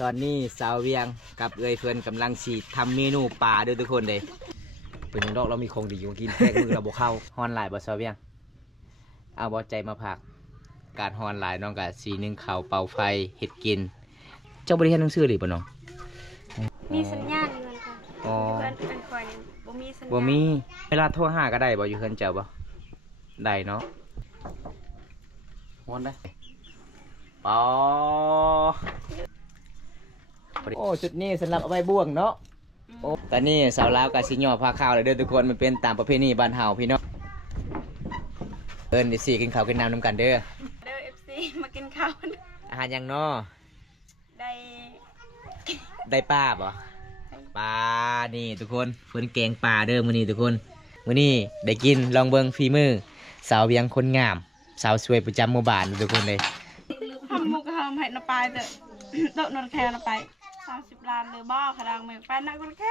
ตอนนี้สาวเวียงกับเอ้ยเพื่อนกำลังสีทำเมนูปลาด้วยทุกคนเลยเป็นอย่างดอกเรามีของดีอยู่กินแทกมือเราบ่เข้า ฮอนหลายบ่สาวเวียงเอาบ่ใจมาผักการฮอนหลายน้องกะสีหนึ่งเข่าวเป่าไฟเห็ดกิน เจ้าบริเวณหนังสือหรือเปล่าน้องมีสัญญาณเงินค่ะ อ๋อ เพื่อนเป็นคอยนี่บ่มีสัญญาณ บ่มีเวลาโทรหาก็ได้บ่อยู่เพื่อนเจ้าบ่ได้เนาะ ฮ้อนได้ อ๋อโอ้จุดนี้สำหรับเอาไว้บ่วงเนาะโอ้ตอนนี้สาวลาวกับสิย่อผ้าขาวเลยเด้อทุกคนมันเป็นตามประเพณีบ้านเฮาพี่น้องเอิ้นสิกินข้าวกินน้ำนำกันเด้อ เด้อ FC มากินข้าว อาหารหยังเนาะ ได้ ได้ปลาบ่ปลานี่ทุกคนเพิ่นแกงปลาเด้อมื้อนี้ทุกคนมื้อนี้ได้กินลองเบิ่งฝีมือสาวเวียงคนงามสาวสวยประจำหมู่บ้านทุกคนเลย ทำมุกทำให้นาไปเด้อโตะนนแควนาไป30 ล้านเลยบ่ขะดังแม่ไปนักนแคว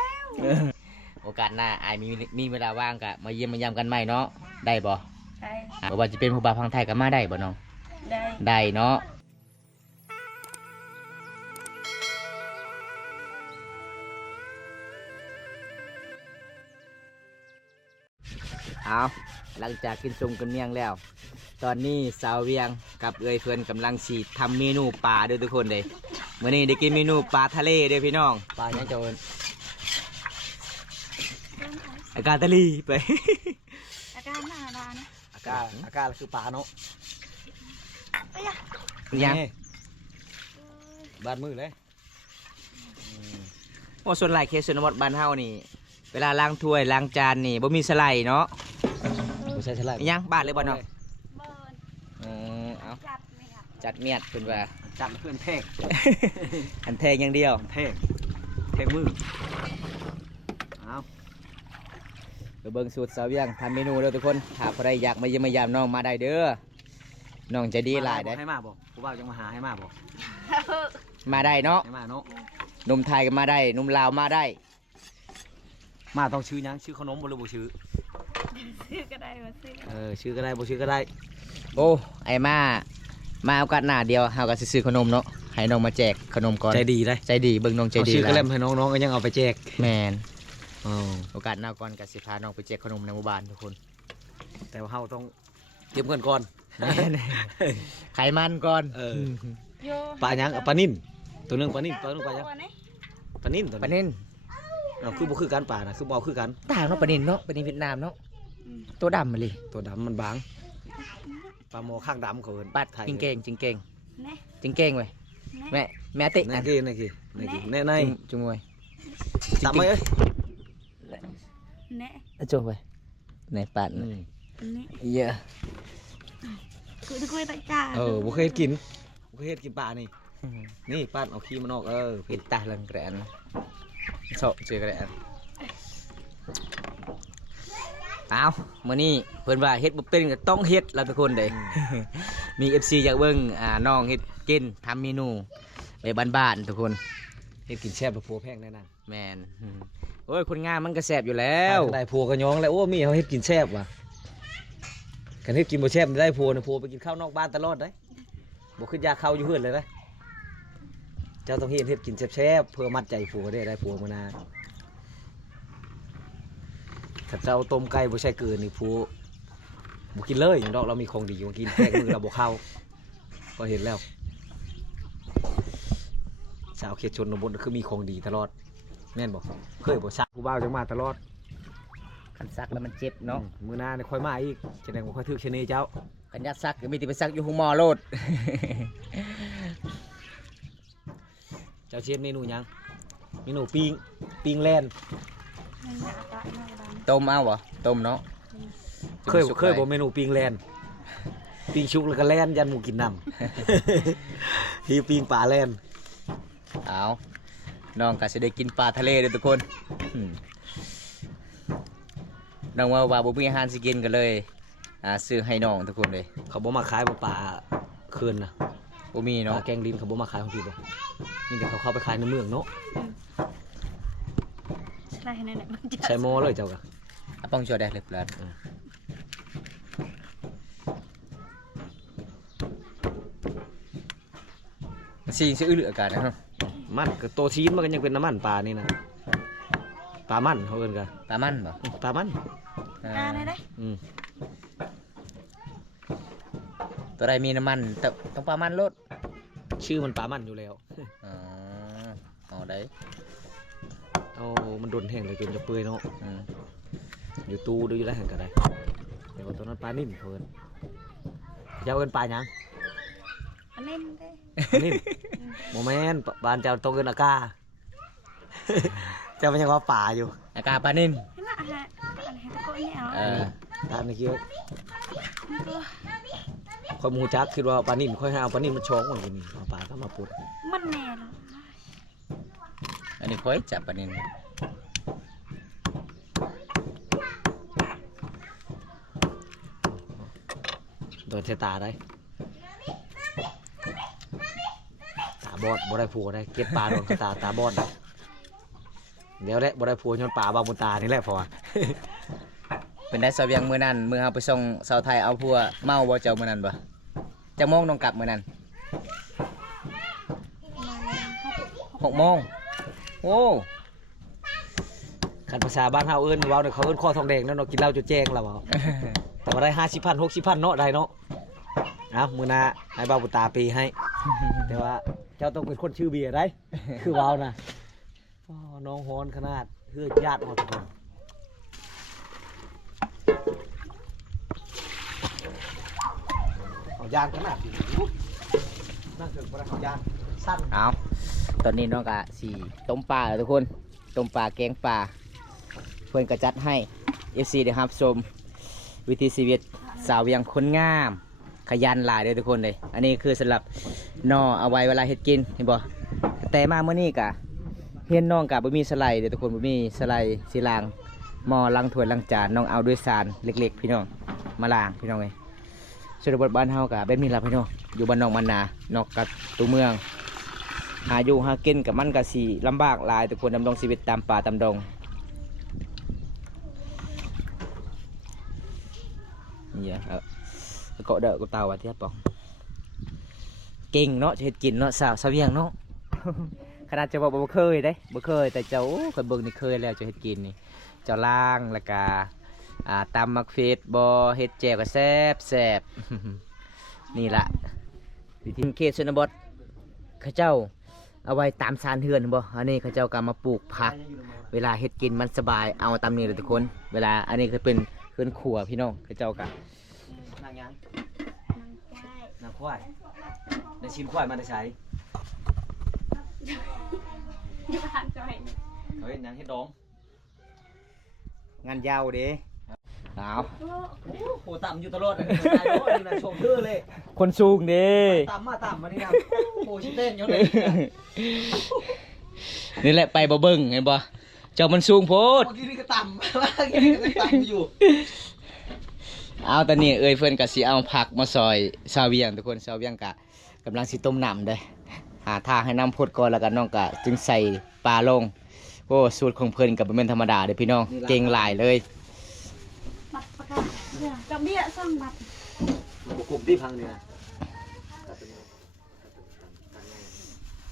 โอกาสหน้าอายมีเวลาว่างก็มาเยี่ยมมายามกันใหม่เนาะได้บ่ ได้ บ่ว่าจะเป็นผู้บ่าวพังไทยก็มาได้บ่น้อง ได้ ได้เนาะเอาหลังจากกินซุมกันเมียงแล้ว ตอนนี้สาวเวียงกับเอ้ยเพื่อนกำลังสีทำเมนูปลาด้วยทุกคนเลยมื้อนี้ได้กินเมนูปลาทะเลเด้อพี่น้อง ปลาเนี่ยเจ้าเอิ้น อากาศทะเลไป อาการหน้าดาน อากาศคือปลาเนาะ ยัง นี่บ้านมือเลย โอ้ส่วนหลายเคสส่วนมดบ้านเฮานี่ เวลาล้างถ้วยล้างจานนี่บ่มีสไลด์เนาะ บ่ใช่สไลด์ ยังบ้านเลยบ่เนาะ เบิร์น เอา จัดไหมครับ จัดเมียดเพิ่นว่า จัดเพื่อนแทก อันแทงอย่างเดียว แทกมือเอา ไปเบิ่งสูตรสาวเวียงทำเมนูเด้อทุกคนถ้าใครอยากมาเยี่ยมมายามน้องมาได้เด้อน้องใจดีหลายเด้อ ให้มาบ่ผู้บ่าวจังมาหาให้มาบ่ มาได้เนาะ ให้มาเนาะ หนุ่มไทยก็มาได้หนุ่มลาวมาได้ มาต้องชื่อหยังชื่อขนมบ่หรือบ่ชื่อ ซื้อก็ได้มาซื้อ ชื่อก็ได้บ่ชื่อก็ได้ โอ้ไอ้มาโอกาสหน้าเดียวเฮาก็สิซื้อขนมเนาะให้น้องมาแจกขนมก่อน ใจดีได้ ใจดีเบิ่งน้องใจ เอา ดี ชื่อ ห ก็ ลาย เล่มให้น้องๆก็ยังเอาไปแจก แมน อ๋อ โอกาสหน้าก่อนก็สิพาน้องไปแจกขนมในหมู่บ้านทุกคน แต่ว่าเฮาต้องเตรียมเงินก่อน ไขมันก่อน โย ปลาหยังเอาปลานิ่นตัวหนึงปลานิ่นตัวหนึงปลาหยังปลานิ่นตัว ปลา นี้ เน้น เอาคือบ่คือกันปลานะคือบ่เอาคือกัน ต่างเนาะปลาเน้นเนาะปลาเน้นเวียดนามเนาะตัวดำมาเลย ตัวดำมันบางปลาหมอข้างดำเขาเอิ้น ปัด ไทย จิงเก่งจิงเก่ง แน่ จิงเก่งเว้ยแม่แม่ติ นั่นคือนั่นคือนั่นคือแน่ใน จุงเว้ย ตามไปเอ้ย แน่ จุงเว้ยในปัด แน่ เยอะ คือคุยตะกา บ่เคยเฮ็ดกินบ่เคยเฮ็ดกินปลานี่นี่ปาดเอาขี้มันออกปิดตาเรื่องแกรนโซเจอแกรนเอามื้อนี้เพิ่นว่าเฮ็ดบ่เป็นก็ต้องเฮ็ดแล้วทุกคนเด้ มี FC อยากเบิ่งน้องเฮ็ดกินทำเมนูแบบบ้านๆทุกคน เฮ็ดกินแซ่บแบบผัวแพงแน่นอน แมนโอ้ยคนงามมันก็แซ่บอยู่แล้ว ได้ผัวก็ย้องแล้วโอ้มีเขาเฮ็ดกินแซ่บว่ะกันเฮ็ดกินบ่แซ่บได้ผัวนะผัวไปกินข้าวนอกบ้านตลอดได้บ่ขึ้นยาเข้าอยู่เฮือนเลยนะเจ้าต้องเฮ็ดกินแซ่บๆเพื่อมัดใจผัวได้ผัวมานาถ้าเจ้าต้มไก่บ่ใช่เกินนี่ผัวบ่กินเลยอย่างดอกเรามีของดีอยู่กินแทกมือเราบ่เข้าก็เห็นแล้วสาวเขตชนบทคือมีของดีตลอดแม่นบ่เคยบ่ซักผู้บ่าวจังมาตลอด คันซักแล้วมันเจ็บเนาะ มือหน้าเนี่ยค่อยมาอีกแสดงว่าค่อยทึกชะนีเจ้า คันยัดซักก็มีแต่ไปซักอยู่ห้องหมอโลด เจ้าเชียนเมนูหยังเมนูปิ้งแลน ต้มเอาบ่ต้มเนาะ เคยบ่เมนูปิ้งแลนปิ้งชุกแล้วก็แลนยันหมูกินน้ำ ที่ปิ้งปลาแลน เอาน้องก็สิได้กินปลาทะเลเด้อทุกคนน้องว่าบ่มีอาหารสิกินกันเลยซื้อให้น้องทุกคนเลย เขาบ่มาขายบ่ปลาเคืนนะ บ่มี ป เนาะ ลาแกงลิ้นเขาบ่มาขายของพี่บ่นี่แต่เขาเข้าไปขายในเมืองเนาะ ใช่แน่ๆมันจะ ใช้โมเลยเจ้ากะ ป้องช่วยได้เลยเปล่าสิอื้อเหลือกันนะครับ มันก็โตชีนมันก็ยังเป็นน้ำมันปลานี่นะปลามันเขาเอิ้นกัน ปลามันบ่ ปลามัน อ่า การได้ อืม ตัวใดมีน้ำมันต้องปลามันโลด ชื่อมันปลามันอยู่แล้ว อ๋อเอาได้ เอามันโดนแห้งเลยจนจะเปื่อยเนาะ อืม อยู่ตู้ดูอยู่ได้แห้งกันได้เดี๋ยวตัวนั้นปลานิ่มเขาเอิ้นเจ้าเอิ้นปลาหยัง อันนี้ได้ ปลานิ่มโมเมนต์บ้านเจ้าต้องเอิ้นอากา เจ้ามันยังว่าป่าอยู่ อากาศปลานิ่ม ขนาดฮะอันนี้ตะโกนเนี่ยเอา เออ ตามในคิว ตัว คอยหมูจักคิดว่าปลานิ่มค่อยให้เอาปลานิ่มมันช้องมันอยู่นี่เอาปลาก็มาปุด มันแน่เลย อันนี้ค่อยจับปลานิ่ม โดนเทตาได้ตาบอดบ่ได้ผัวได้เก็บปลาโดนตาบอดได้เดี๋ยวแหละบ่ได้ผัวย้อนปลาบาบุญตานี่แหละพอ เป็นได้สเวียงมื้อนั้นมื้อเฮาไปส่งชาวไทยเอาพัวเมาบ่เจ้ามื้อนั้นบ่จะโมงต้องกลับมื้อนั้น6 โมงโอ้ ขันภาษาบ้านเฮาเอิ้นเว้าเนี่ยเขาเอิ้นข้อทองแดงแล้วเนาะกินเหล้าจนแจ้งแล้วเว้าแต่ว่าได้50,000 60,000เนาะได้เนาะมื้อหน้าให้บาบุญตาปีให้ แต่ว่าเจ้าต้องเป็นคนชื่อเบียร์ได้ คือเว้านะอ๋อน้องฮอนขนาดเฮือญาติเฮาทุกคนเอายางขนาดนี้นั่งถึงบ่ได้เอายางสั้น เอาตอนนี้น้องก็สิต้มปลาแล้วทุกคนต้มปลาแกงปลาเพิ่นก็จัดให้ FC ได้รับชมวิถีชีวิตสาวเวียงคนงามขยันหลายเด้อทุกคนเลยอันนี้คือสำหรับนอเอาไว้เวลาเฮ็ดกินเห็นบ่แต่มาเมื่อนี้กะเฮียนน้องกะบ่มีสไลด์เด้อทุกคนบ่มีสไลด์สิล้างหม้อล้างถ้วยล้างจานน้องเอาด้วยสารเล็กๆพี่น้องมาล้างพี่น้องเอ้ยชนบทบ้านเฮากะแบบนี้ล่ะพี่น้องอยู่บ้านนอกมันนานอกกับตัวเมืองหาอยู่หากินกับมันก็สิลำบากหลายทุกคนดำรงชีวิตตามป่าตามดงนี่ครับก็เด้อก็เตาว่าเทียบปองเก่งเนาะจะเฮ็ดกินเนาะสาวเวียงเนาะ ขนาดจะบอกบ่เคยเด้บ่เคยแต่เจ้าคนเบิ่งนี่เคยแล้วจะเฮ็ดกินนี่เจ้าล่างแล้วก็ตำมักเฟสบ่เฮ็ดแจ่วก็แซ่บ นี่ล่ะวิธีเขตชนบทเขาเจ้าเอาไว้ตามชานเฮือนบ่อันนี้เขาเจ้าก็มาปลูกผักเวลาเฮ็ดกินมันสบายเอาตามนี้เลยทุกคนเวลาอันนี้คือเป็นเฮือนครัวพี่น้องเขาเจ้าก็ นางยังนางควายในชิ้นควายมาได้ใช้ ที่บ้านจอย เฮ้ยนางเฮ็ดดอง งานยาวเด้เอา โหต่ำอยู่ตลอดเลยนายโอ้ยนายชมเพื่อเลย คนสูงเด้ ต่ำมานี่นะโอ้ชิเต้นอยู่เลย นี่แหละไปบ่เบิ่งเห็นบ่เจ้ามันสูงโพด เมื่อกี้นี่ก็ต่ำเมื่อกี้นี่ก็ต่ำอยู่ เอาตอนนี้เอ้ยเพิ่นก็สิเอาผักมาซอยชาวเวียงทุกคนชาวเวียงก็กำลังสิต้มน้ำเด้หาทางให้น้ำพดก่อนแล้วก็น้องก็จึงใส่ปลาลงโอ้สูตรของเพิ่นก็บ่แม่นธรรมดาเด้อพี่น้องเก่งหลายเลย บัตรประกันจะเบี้ยสร้างบัตร บุกลุ่มที่พังนี่นะ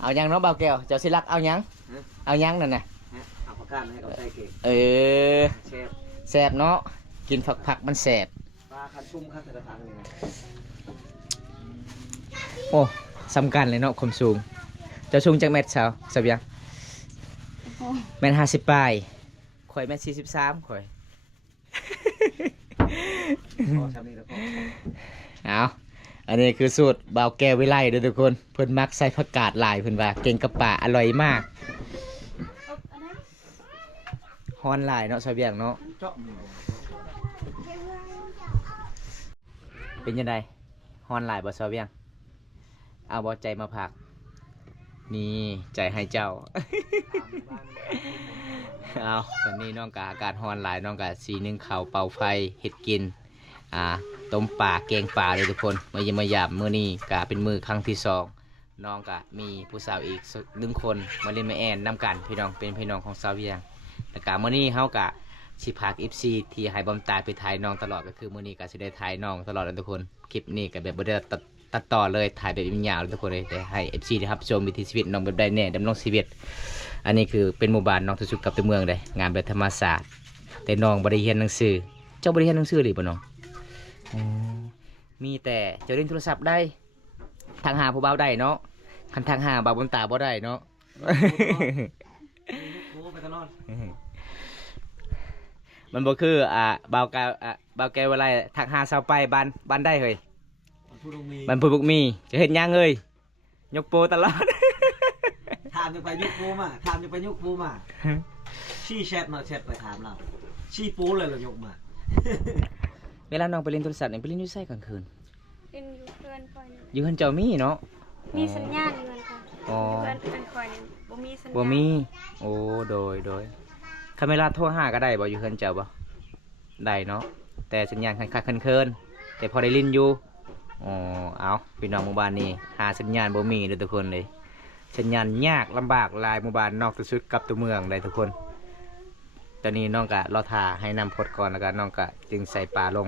เอายังเนาะบ่าวแก้วเจ้าสิรักเอายังเอายังนั่นน่ะ เอาปากกาให้กับใส่เก่ง เออ เชฟ แซ่บเนาะกินผักมันแซ่บ ปลาคันชุ่มคันแต่ละทางนี่นะ โอ้สำคัญเลยเนาะความสูงเจ้าสูงจักเม็ดสาวสับยังแม่น50ปลายข่อยแม่น43ข่อย พอชำนี้แล้วพอ เอาอันนี้คือสูตรบ่าวแก้ววิไลเด้อทุกคนเพิ่นมักใส่ผักกาดหลายเพิ่นว่าเก่งกับป่าอร่อยมากฮอนหลายเนาะซอยเบียงเนาะ เจาะมือ เป็นยังไงฮอนหลายบ่ซอยเบียงเอาบ่ใจมาผักนี่ใจให้เจ้า เอาตอนนี้น้องกะอากาศฮอนหลายน้องกะสีนึ่งข้าวเป่าไฟเฮ็ดกินต้มปลาแกงปลาเลยทุกคนมาเยี่ยมมาหยาบมื้อนี้กะเป็นมื้อครั้งที่สองน้องกะมีผู้สาวอีก1 คนมาเล่นมาแอนนำกันพี่น้องเป็นพี่น้องของสาวเวียงแล้วกะมื้อนี้เฮากะสิพา FC ที่ให้บำตาไปถ่ายน้องตลอดก็คือมื้อนี้กะสิได้ถ่ายน้องตลอดนะทุกคนคลิปนี้ก็แบบบ่ได้ ตัดต่อเลยถ่ายแบบยาวๆเลยทุกคนเลยแต่ให้ FC ได้รับชมวิถีชีวิตน้องแบบใดแน่ดำรงชีวิตอันนี้คือเป็นหมู่บ้านน้องสุดๆกับตัวเมืองเลยงานแบบธรรมศาสตร์แต่น้องบ่ได้เรียนหนังสือเจ้าบ่ได้เรียนหนังสือหรือบ่น้องอ๋อมีแต่เจะเล่นโทรศัพท์ได้ทางหาผู้เบาได้เนาะคันทางหาบ่าวบนตาบ่ได้เนาะ โอ้ไปตลอด มันบ่คือบ่าวแกวอะไรทางหาเสาไปบ้านได้เฮ้ย ผู้ลงมี มันพูดบุกมีจะเห็นยังเอ้ยยกโปตลอด ถามจะไปยุคปูมาถามจะไปยุคปูมาชี้แชทมาแชทไปถามเราชี้ปูเลยเรายกมา เวลาน้องไปเล่นโทรศัพท์เนี่ยไปเล่นอยู่ไสกลางคืน เป็นอยู่เพื่อนคอยนี่ อยู่เฮือนเจ้ามีเนาะ มีสัญญาณอยู่เพื่อนคอย อ๋อ เพื่อนเป็นคอยนี่บ่มีสัญญาณ บ่มีโอ้โดยคาเมราโทรหาก็ได้บ่อยู่เฮือนเจ้าบ่ได้เนาะแต่สัญญาณคันเคินๆแต่พอได้ลิ้นอยู่อ๋อเอาพี่น้องหมู่บ้านนี่หาสัญญาณบ่มีเลยทุกคนเลยสัญญาณยากลำบากหลายหมู่บ้านนอกที่สุดกับตัวเมืองเลยทุกคน ตอนนี้น้องกะรอทาให้นำพดก่อนแล้วก็น้องกะจึงใส่ปลาลง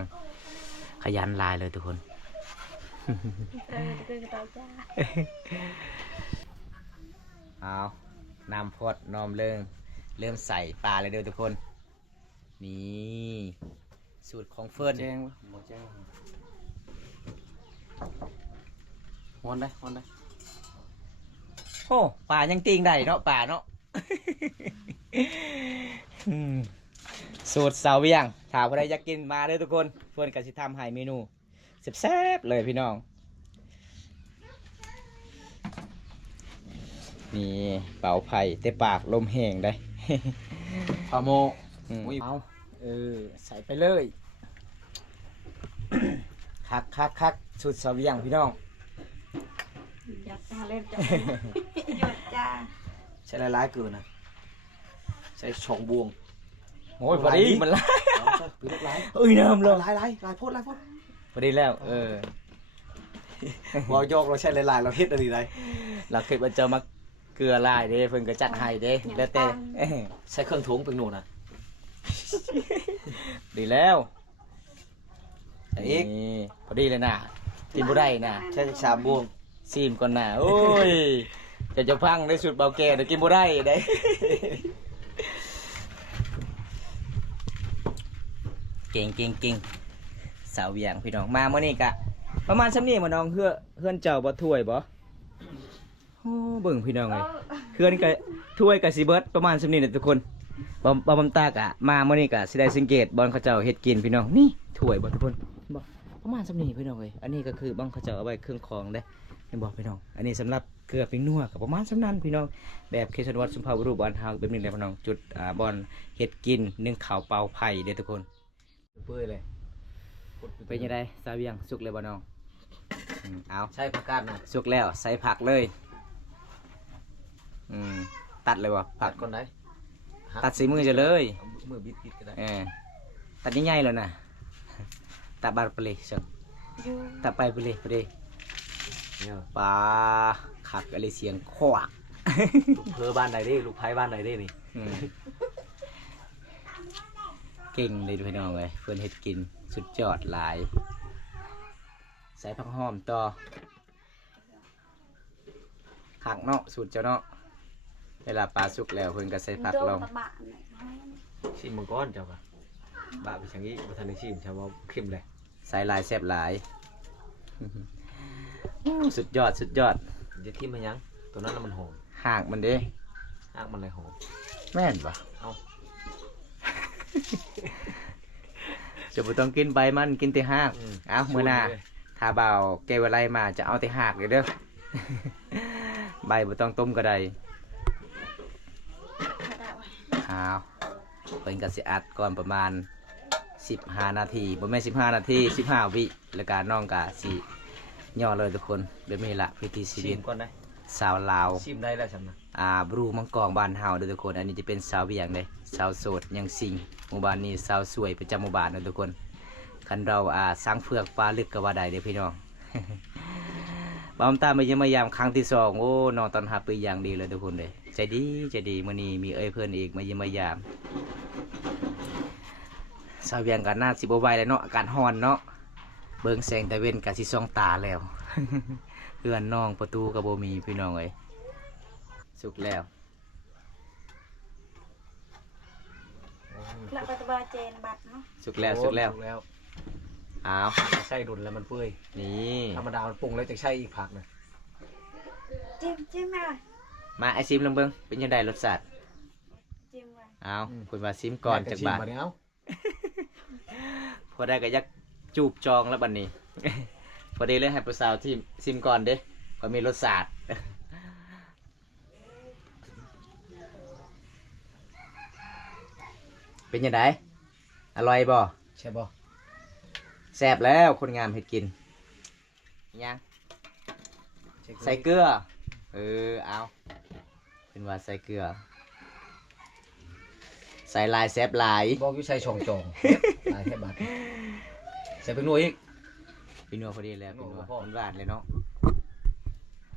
ขยันหลายเลยทุกคน คือกระต่ายจ้า เอานำพดน้อมเริ่มใส่ปลาเลยเด้อทุกคน นี่สูตรของเฟิร์น แจ้งวะหมดแจ้งฮอนได้ โอ้ปลายังติงได้เนาะปลาเนาะ สูตรสาวเวียงถ้าใครอยากกินมาเด้อทุกคนเฟิร์นก็สิทำให้เมนูแซ่บๆเลยพี่น้อง นี่เป่าไผ่เตะปากลมแห้งได้ ปลาโม เอาใส่ไปเลย คักสุดสวียงพี่น้อง อยากจะเล่นจ้าหยดจ้า ใช้หลายๆเกินนะใช้ช่องบวง โอ้ยพอดีมันละ ปีเล็กหลาย เอ้ยน้ำเลย หลายโพด พอดีแล้วบอกโยกเราใช้หลายๆเราเฮ็ดอะไรไร เราเคยมาเจอมาเกลือลายเด้เพิ่นก็จัดให้เด้แล้วแต่ ใช้เครื่องถุงเป็นหนูนะ ดีแล้ว อีก นี่พอดีเลยนะกินบ่ได้นะ ใช้ชามบวง ซีมก่อนนะโอ้ยจะพังได้สุดเบาแก่เดี๋ยวกินบ่ได้ได้ เก่งสาวเวียงพี่น้องมาเมื่อนี้กะประมาณซ้ำนี้มาน้องเฮือนเจ้าบ่ถ้วยบ่โอ้เบิ่งพี่น้องเลยเฮือนกะถ้วยกะสิเบิดประมาณซ้ำนี้นะทุกคนบ่บำตากะมาเมื่อนี้กะสิได้สังเกตบอลเขาเจ้าเฮ็ดกินพี่น้องนี่ถ้วยบ่ทุกคนบ่ประมาณซ้ำนี้พี่น้องเลยอันนี้ก็คือบางเขาเจ้าเอาไว้เครื่องของเด้ให้บอกพี่น้องอันนี้สำหรับเกลือปิ้งนัวกับประมาณซ้ำนั้นพี่น้องแบบเคสวัดสุภาพบุรุษบ้านเฮาเป็นหนึ่งในพี่น้องจุดบอลเฮ็ดกินนึ่งข้าวเปล่าไผ่เด้อทุกคน เปื่อยเลย เป็นยังไงสาวเวียงสุกเลยบ่น้องเอา ใช้ผักกาดนะ สุกแล้วใส่ผักเลยตัดเลยบ่ ตั ผั ด ก ก่อนได้ ตัดสีมือจะเลย มือบิดก็ได้ ตัดใหญ่ๆแล้วนะตัดบาดไปเลยเชิง อยู่ ตัดไปเลยเนี่ย ปลาขักอะไรเสียงควัก ลูกเพอบ้านไหนดิลูกไผ่บ้านไหนดินี่ เก่งเลยพี่น้องเลยเพื่อนเฮ็ดกินสุดยอดหลายใส่ผักหอมต่อผักเนาะสูตรเจ้าเนาะเวลาปลาสุกแล้วเพื่อนก็ใส่ผักลง โดนตะบะหน่อย ชิมมังกรเจ้าค่ะบ้าไปช่างนี้มาทันได้ชิมชาวว่าเข้มเลย ใส่หลายแซ่บหลาย สุดยอด จะทิมมันยังตัวนั้นมันหอม หากมันเด้ อ้างมันเลยหอม แม่นปะ เอา จะบ่ต้องกินใบมันกินแต่หากเอามื้อหน้าถ้าเบาเกวอะไรมาจะเอาแต่หากเลยเด้อ ใบบ่ต้องต้มก็ได้ เอาเพิ่นก็สิอัดก่อนประมาณ15 นาทีบ่แม่น15 นาที15 วิแล้วก็น้องก็สิย่อเลยทุกคนแบบนี้ล่ะพิธีชี ชิ วิต มก่อนได้ สาวลาว ชิมได้แล้วฉันนะ บรูมังกรบ้านเฮาเด้อทุกคนอันนี้จะเป็นสาวเวียงเลยสาวโสดยังสิงหมู่บ้านนี้สาวสวยประจำหมู่บ้านนะทุกคนคันเราสร้างเฟือกปลาลึกก็ว่าได้เด้อพี่น้อง บอมตามมาเยี่ยมมายามครั้งที่2โอ้น้องตอนรับไปอย่างดีเลยทุกคนเลยใจดีมื้อนี้มีเอ้ยเพื่อนอีกมาเยี่ยมมายามสาวเวียงกันน่าสิบ่ไหวแล้วเนาะอากาศร้อนเนาะเบิ่งแสงตะเวนก็สิส่องตาแล้ว เพื่อนน้องประตูกับโบมีพี่น้องเอ้ยสุกแล้ว หลักปัตตาเจนบัตรเนาะ สุกแล้วสุกแล้ว แล้ว อ้าว ใช่ดุนแล้วมันเปื่อย นี่ ธรรมดามันปรุงแล้วจะใช่อีกผักนะ จิ้มแม่ มาไอซิมลองเบิ่งเป็นยังไงรสชาติ จิ้มไว้ อ้าวคุณว่าซิมก่อนจากบาท แม่ก็ชิมมเนี้ย พอได้ก็ยักจูบจองแล้วบัดนี้ พอดีเลยให้ผู้สาวที่ซิมก่อนเด้ก็มีรสชาติ เป็นยังไงอร่อยบ่ ใช่ป่ะ แซ่บแล้วคนงามเห็ดกินยังใส่เกลือเอาเป็นว่าใส่เกลือ ใส่ลายแซ่บหลาย บอกอยู่ใช่ช่องจองตายแค่บาทใส่เป็นหน่วยอีก พี่นัวพอดีแล้วพี่นัว พอ มันหวานเลยเนาะ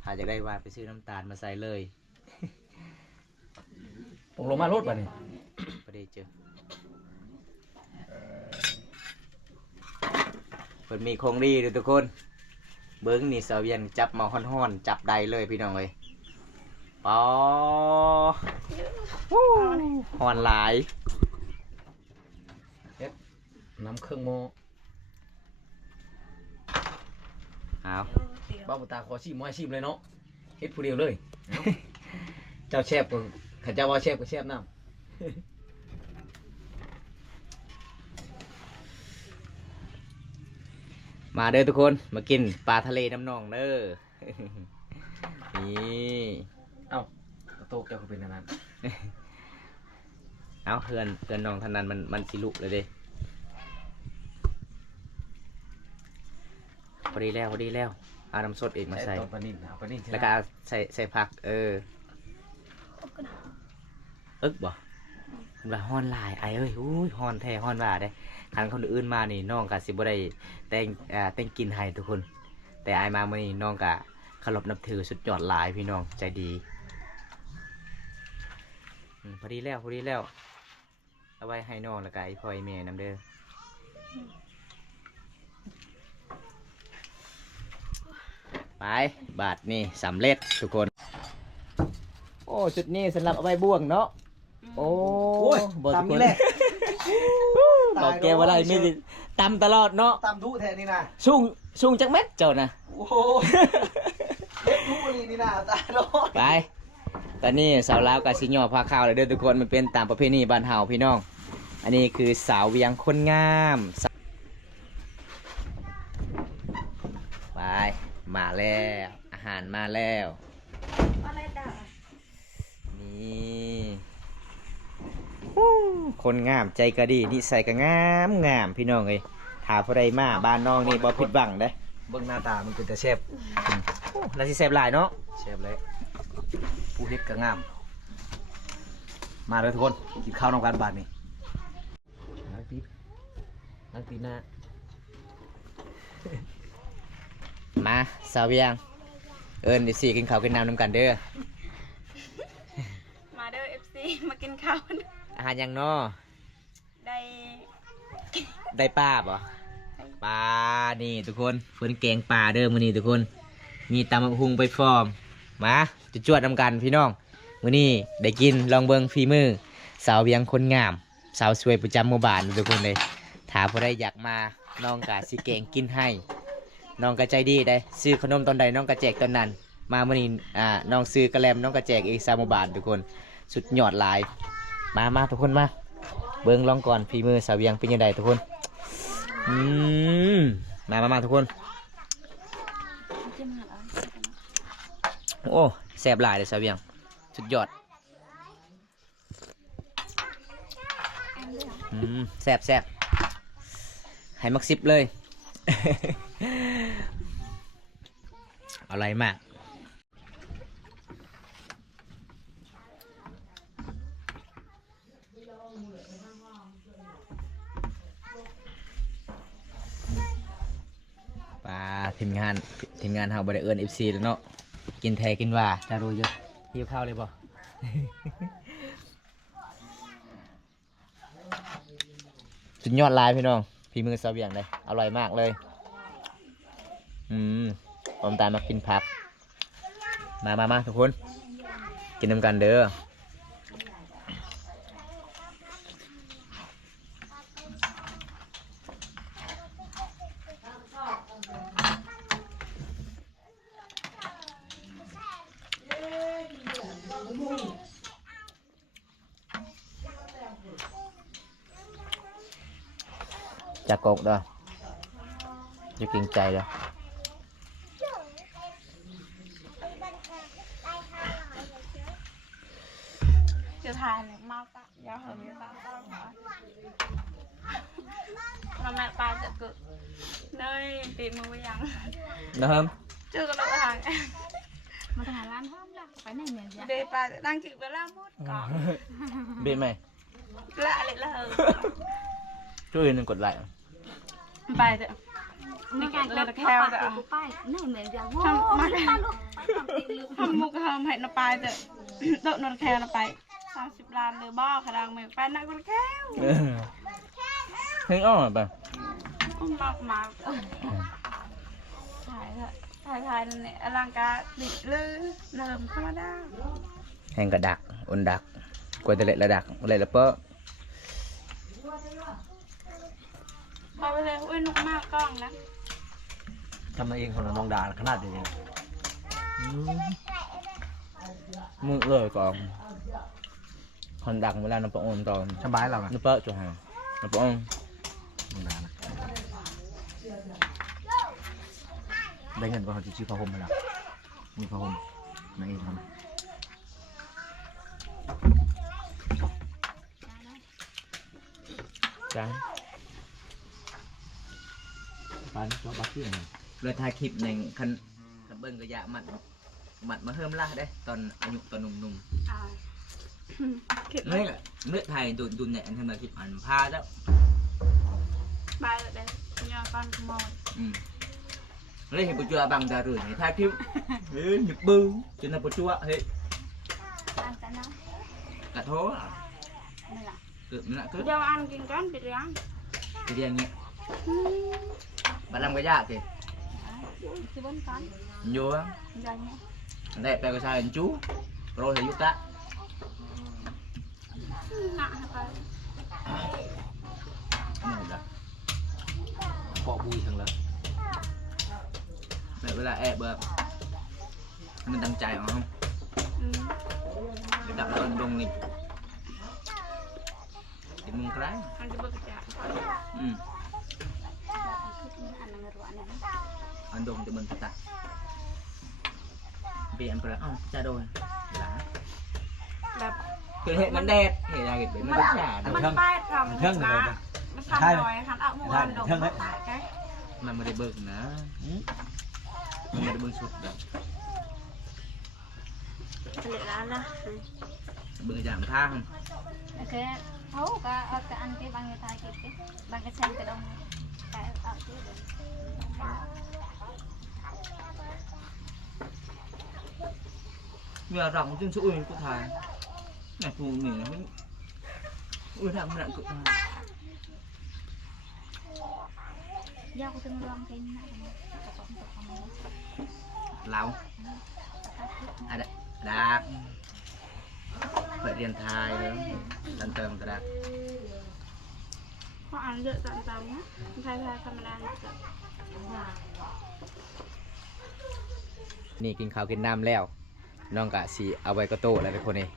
ถ้าจะได้หวานไปซื้อน้ำตาลมาใส่เลย ปรุงลงมารสป่ะนี่ พอดีเจอเพิ่นมีของดีด้วยทุกคน เบิ้งนี่สาวเวียนจับมาฮ้อนๆจับได้เลยพี่น้องเลยปอฮ้อนหลาย น้ำเครื่องโม่ เอา เดี๋ยว บ้าบุตาขอชิมไม่ชิมเลยเนาะเฮ็ดผู้เดียวเลยเนาะเจ้าแชฟก็ขันเจ้าว่าแชฟก็แชฟน้ำ มาเด้อทุกคนมากินปลาทะเลน้ำนองเด้อ นี่ เอ้าโต๊ะเจ้าก็เป็นอันนั้น เอาเพื่อนน้องท่านนั้นมันสิลุเลยเด้พอดีแล้วเอาน้ำสดอีกมาใส่ ต้นปลานิ่มนะปลานิ่ม แล้วก็เอาใส่ผักเอึกบ่มันว่าฮ้อนหลายไอ้เอ้ยอุ้ยฮ้อนแท้ฮ้อนว่าเด้คันคนอื่นมานี่น้องก็สิบ่ได้แต่งกินให้ทุกคน แต่อายมามื้อนี้น้องก็เคารพนับถือสุดยอดหลายพี่น้องใจดีพอดีแล้วเอาไว้ให้น้องแล้วก็ไอ้พ่อไอ้แม่นำเด้อไปบาทนี่สำเร็จทุกคน โอ้จุดนี้สำหรับเอาไว้บ่วงเนาะโอ้ โอ้ย บ่ทุก ตำ ค นี่ น แหละ บอกแกว่าอะไรไม่ได้ตำตลอดเนาะ ตำทุแทนนี่นะ ชุ่งจักเม็ดเจ้านะ โอ้โหเฮ็ดทุนี่นะตาโดน ไปตอนนี้สาวลาวกับสิญอพาข้าวเลยเด้อทุกคนมันเป็นตามประเพณีบ้านเฮาพี่น้อง อันนี้คือสาวเวียงคนงามไปมาแล้วอาหารมาแล้ว อะไรด่า นี่คนงามใจก็ดีนิสัยก็งามพี่น้องเอ้ยถ้าผู้ใดมาบ้านน้องนี่บ่ผิดหวังเด้ เบิ่งหน้าตามันเป็นแต่แชฟ แล้วสิแซ่บหลายเนาะ แชฟเลยผู้เฮ็ดก็งาม มาเลยทุกคนกินข้าวนอกกันบาทนี่นั่งตีหน้า มาสาวเวียงเอิ้นดิสี่กินข้าวกินน้ำนำกันเด้อ มาเด้อ FC มากินข้าว อาหารหยังเนาะ ได้ ได้ปลาบ่ปลานี่ทุกคนเพิ่นแกงปลาเด้อมื้อนี้ทุกคน มีตำบักหุ่งไปฟอร์มมาจะจวดนำกันพี่น้องมื้อนี้ได้กินลองเบิ่งฝีมือสาวเวียงคนงาม สาวสวยประจำหมู่บ้านทุกคนเลยถ้าผู้ใดอยากมาน้องก็สิแกงกินให้น้องก็ใจดีได้ซื้อขนมตอนใดน้องก็แจกตอนนั้น มามื้อนี้น้องซื้อกระแลมน้องก็แจกเองสาวหมู่บ้านทุกคนสุดยอดหลายมาทุกคนมาเบิ่งลองก่อนฝีมือสาวเวียงเป็นยังไงทุกคนมาทุกคน จิ้มหาเอา โอ้แซ่บหลายเลยสาวเวียงสุดยอดแซ่บให้มักซิบเลย เอาอะไรมากปลาทีมงานเฮาบ่ได้เอิ้น FC แล้วเนาะกินแท้กินว่าจะรู้อยู่หิวข้าวเลยบ่ สุดยอดลายพี่น้องฝีมือสาวเวียงเลยอร่อยมากเลย บอมตายมากินผักมาทุกคนกินน้ำกันเด้อจากกกเด้อจะเกรงใจเด้อ จะทานเนี่ยมากตักยาวเหินยาวตักเราแม่ปลาจะเกิดเนยตีมือไปยัง นะครับ เจอกระโดดทาง มาถ่ายร้านห้องละไปไหนเนี่ยจ๊ะ เดปลาđang chịu cái lá mút còn เบ็ดไหม lạ lại là hờ ช่วยหนึ่งกดไลค์ bài thôi ไม่กล้าเกิดแค่ปากกูไปไหนเนี่ยจ๊ะโว้มาตาลูกไปทำตีลืม không mua cái hầm hẹn nó bài thôi đậu nó kheo nó bài 30 ล้านเลยบ่ขดังไม่ไปนักมันแค่ว เฮ้ยอ้อป่ะ มากมาถ่ายเถอะถ่ายนั่นแหละอลังการดิบลือเริ่มธรรมดา แห้งกระดักอุ่นดักกว่าจะเละระดักเละละเปาะ พอไปเลยอุ้ยนุกมากกล้องนะ ทำมาเองของน้องดาขนาดนี้ มือเลยก่อนคนดักเวลาน้ำปะอ่อนตอน สบายเราอะ น้ำเปาะจุห่าน้ำปะอ่อน น้องดานะได้เงินก็เขาจะชื่อพระพรหมมาแล้วมีพระพรหมนางเองทำ จ้า ปานชอบบักกี้ไง เลยถ่ายคลิปหนึ่งคันเบิ้งกระยะมัดมาเพิ่มล่าได้ตอนอายุตอนหนุ่ม อ่าคิด ๆ เล นี่ ย เนื้อไทยดุนเนี่ยอันทำมาคลิปอันพาแล้ว บายเลยยอฟันขโมย เลยเห็นปุจจุบังดารุ่ยถ่ายคลิปเฮ้ยหยุดบึ้งจนน่ะปุจจุบันเฮ้ย ร้านกันนะ กระโถ นี่ล่ะ เกิดมันละเกิด เดี๋ยวอันกินกันไปเลี้ยง ทีเดียวเงี้ยบัดลำกระยะสิ คือบ้านกัน อยู่á ยังไง đâyไปก็ใช่chú rồi thì giúp ta หนักไป นี่แหละ เปาะบุยทั้งแล้ว แบบเวลาแอบแบบมันตั้งใจเอาkhông จะดับแล้วดงนี่ติดมุงกลาง อันจะเบิกจ่า อืม อันนั้นรัวเนี่ย อันดงจะมันตะเปลี่ยนไปแล้วอ้าวจะโดนหลา แบบ คือเห็ดมันแดดเห็ดอะไรเห็ดมันก็ฉาด มันป้ายทำนะมันทำหน่อยคันเอาหมูอันดงมาขายแก มันไม่ได้เบิกนะมันไม่ได้เบิกสุดแบบ เหลือแล้วนะ เบิกอย่างทาง โอเคเขาก็เอาแต่อันที่บางทายเก็บดิบางกระชังกระดองแต่เอาที่เดิม เวลาเราจึงช่วยกูทายไหนกูหนีนะไม่อุ้ยทำมันกูทาย ยากจะมาลองกินนะ เราอะดักเปิดเรียนไทยเลยดันเติมกระดัก เพราะอันเยอะต่างๆนะไทยธรรมดาจะ นี่กินข้าวกินน้ำแล้วน้องกะสีเอาไว้ก็โตแล้วทุกคนนี่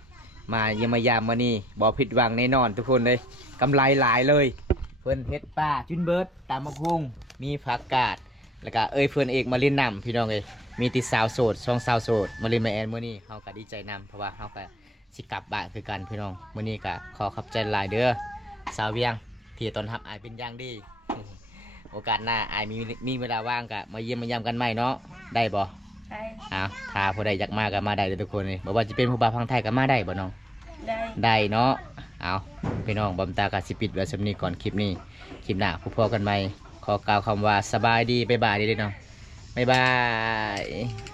มาเยี่ยมมายามมานี่บ่ผิดหวังแน่นอนทุกคนเลยกำไรหลายเลยเพิ่นเฮ็ดปลาจุนเบิร์ดตามมะพุงมีผักกาดแล้วก็เพิ่นเอกมาเล่นน้ำพี่น้องเลยมีติดสาวโสด2สาวโสดมาเล่นมาแอนมื้อนี้เฮาก็ดีใจนํเพราะว่าเฮาก็สิกลับบ้านคือกันพี่น้องมื้อนี้ก็ขอขอบใจหลายเด้อสาวเวียงที่ต้อนรับอายเป็นอย่างดี โอกาสหน้าอายมีเวลาว่างก็มาเยี่ยมมายามกันใหม่เนาะได้บ่ ใช่ อ้าวถ้าผู้ใดอยากมาก็มาได้เลยทุกคนเลยบอกว่าจะเป็นผู้บ่าวพังไทยก็มาได้บ่น้อง ได้ ได้เนาะเอาพี่น้องบอมตากาสิปิดไว้สำนี้ก่อนคลิปนี้คลิปหน้าพบพอกันใหม่ขอกล่าวคำว่าสบายดีบ๊ายบายดีเลยน้องบ๊ายบาย